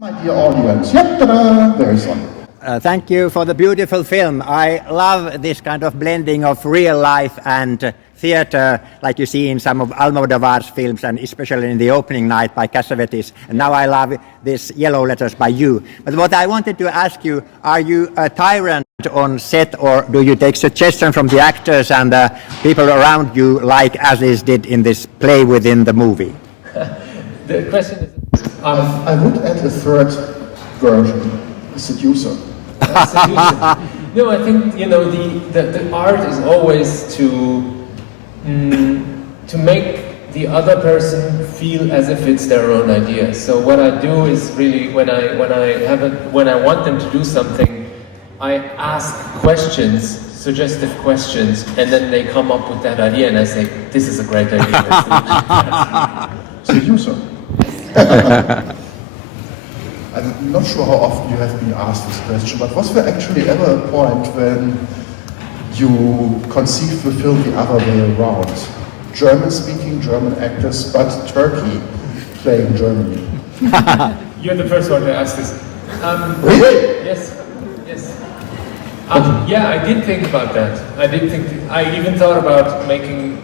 My dear audience, yep, there is one. Thank you for the beautiful film. I love this kind of blending of real life and theater, like you see in some of Almodovar's films, and especially in the opening night by Cassavetes. And now I love this Yellow Letters by you. But what I wanted to ask you, are you a tyrant on set, or do you take suggestions from the actors and the people around you, like Aziz did in this play within the movie? The question is... I would add a third version, the seducer. No, I think, you know, the art is always to make the other person feel as if it's their own idea. So what I do is really, when I want them to do something, I ask questions, suggestive questions, and then they come up with that idea, and I say, this is a great idea. Seducer. I'm not sure how often you have been asked this question, but was there actually ever a point when you conceived the film the other way around? German-speaking German actors, but Turkey playing Germany. You're the first one to ask this. Really? Yes. Yeah, I did think about that. I even thought about making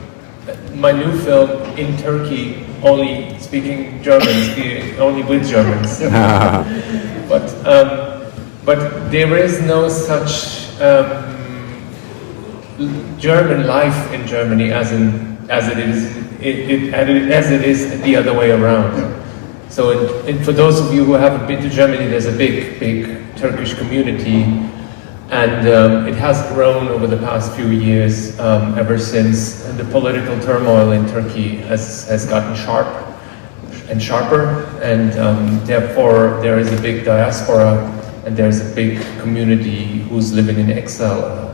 my new film in Turkey, only speaking German, only with Germans. But there is no such German life in Germany as it is the other way around. Yeah. So, for those of you who haven't been to Germany, there's a big Turkish community, and it has grown over the past few years, ever since the political turmoil in Turkey has gotten sharp and sharper, and therefore there is a big diaspora, and there's a big community who's living in exile.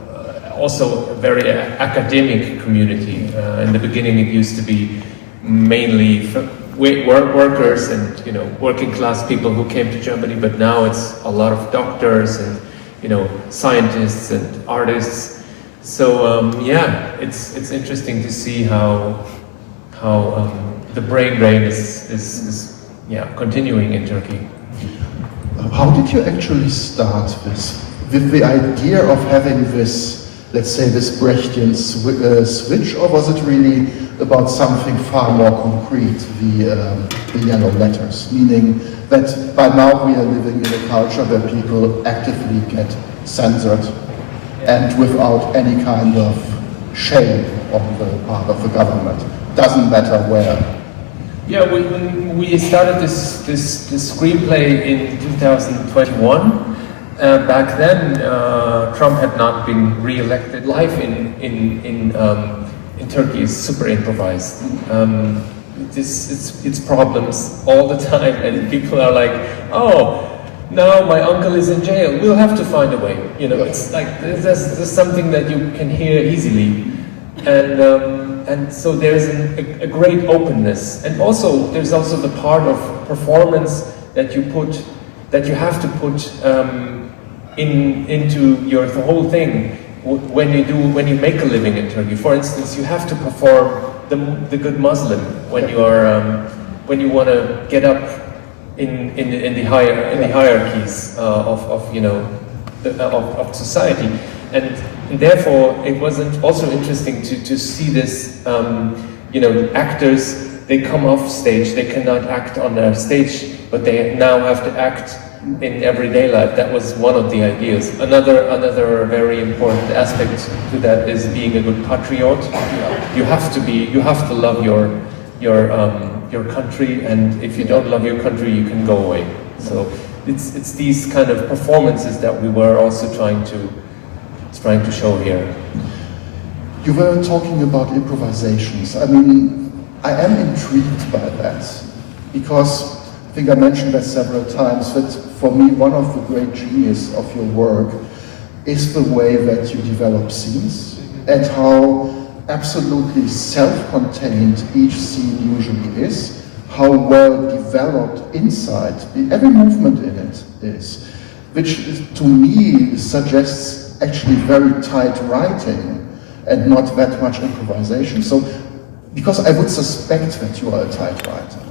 Also a very academic community. In the beginning it used to be mainly workers and, you know, working class people who came to Germany, but now it's a lot of doctors and, you know, scientists and artists. So yeah, it's interesting to see how the brain drain is continuing in Turkey. How did you actually start with the idea of having this, let's say, this Brechtian switch, or was it really about something far more concrete, the Yellow Letters, meaning that by now we are living in a culture where people actively get censored and without any kind of shame on the part of the government, doesn't matter where. Yeah, when we started this screenplay in 2021, back then, Trump had not been re-elected. Life in Turkey is super improvised. It's problems all the time, and people are like, "Oh, now my uncle is in jail. We'll have to find a way." You know, it's like there's something that you can hear easily, and so there's a great openness, and also there's also the part of performance that you have to put into the whole thing when you make a living in Turkey. For instance, you have to perform the good Muslim when you want to get up in the hierarchies of society, and therefore it wasn't also interesting to see this. Actors, they come off stage, they cannot act on their stage, but they now have to act in everyday life. That was one of the ideas. Another very important aspect to that is being a good patriot. You have to love your country, and if you don't love your country, you can go away. So it's these kind of performances that we were also trying to show here. You were talking about improvisations. I mean, I am intrigued by that, because I think I mentioned that several times, that for me one of the great genius of your work is the way that you develop scenes, and how absolutely self-contained each scene usually is, how well developed inside every movement in it is, which to me suggests actually very tight writing and not that much improvisation. So, because I would suspect that you are a tight writer.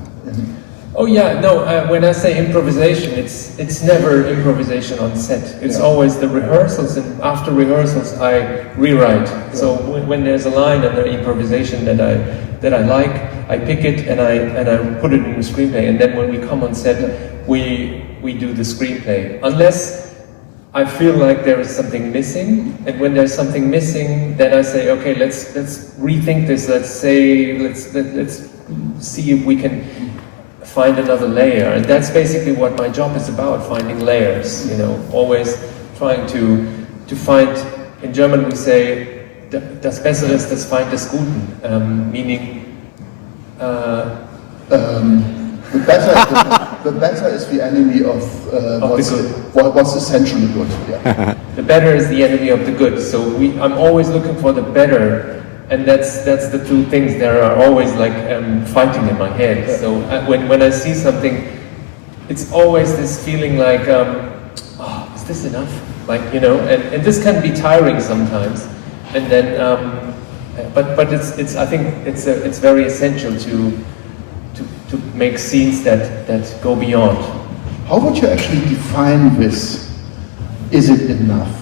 Oh yeah, no. When I say improvisation, it's never improvisation on set. It's always the rehearsals, and after rehearsals, I rewrite. So when there's a line and an improvisation that I like, I pick it and I put it in the screenplay. And then when we come on set, we do the screenplay. Unless I feel like there is something missing, and when there's something missing, then I say, okay, let's rethink this. Let's see if we can find another layer, and that's basically what my job is about, finding layers, you know, always trying to find, in German we say, das Bessere ist das Feind des Guten, meaning the better is the enemy of what's essentially good. Yeah. The better is the enemy of the good, so I'm always looking for the better. And that's the two things that are always like fighting in my head. So when I see something, it's always this feeling like, oh, is this enough? Like, you know, and this can be tiring sometimes. And then, but it's I think it's very essential to make scenes that go beyond. How would you actually define this? Is it enough?